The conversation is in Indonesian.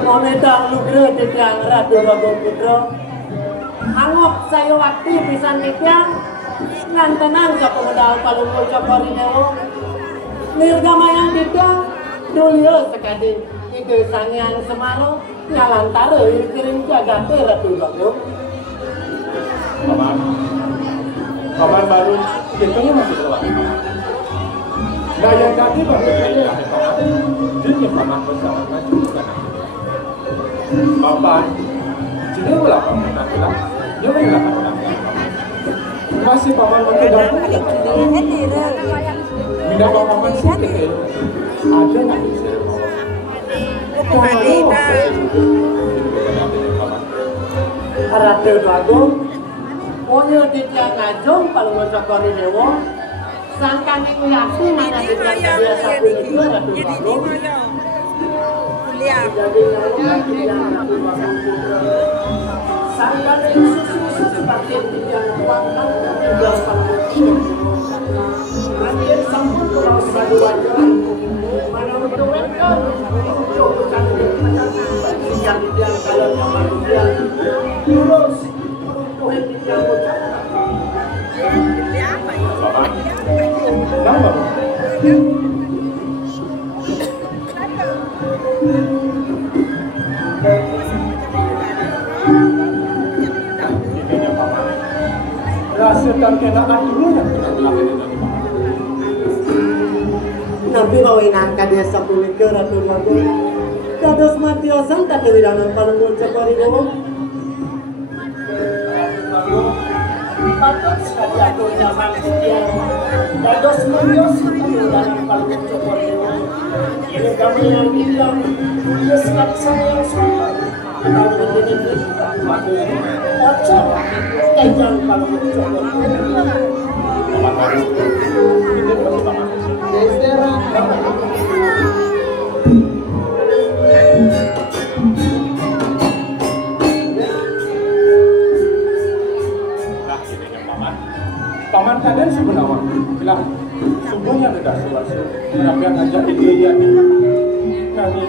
Moneda nugra Tiang Ratu Bago Putra angop saya waktu pisan Tiang ngantenan sa pemodal Palungkul Cokori Dewo nirgamayang Tiang dulio sekadi ike sangian semaro nyalantara kirim jagate Ratu Bago. Paman baru hitungnya masih keluar. Gaya kaki berbeda lah paman. Jadi paman bersama maju bukan. Paman, jadi pula paman nak bilang, dia bilang paman. Masih paman mengendap. Minda paman sedikit. Ada nak bisa. Ratu Bago Moyo Tiang ngajong Palungkul Cokori Dewo sangkane nguyati mana Tiang biasa punika Ratu Bago kuliah jadi Tiang Ratu Bago sangkane susu seperti Tiang kuangkan juga Palungkul nanti sampun kalau sebagai wajah mana untuk welcome untuk Tiang kalau Tiang terus rasa dan kenaan dulu yang kena dilakukan dari paman. Nabi mawinan ka desa punika Ratu Bago. Dados matiosan tak kewidangan Palungkul Cokori Dewo. Patut sekali aku zaman sekian. Dados matiosan tak kewidangan Palungkul Cokori Dewo. Ini kami yang bilang dia sekali sayang semua. Kalau begini ocok kejang Palungkul Cokori Dewo. Paman baru ini masih paman. Paman kaden sebenarnya bilang sungguhnya tidak suara kenapa ngajak dia kami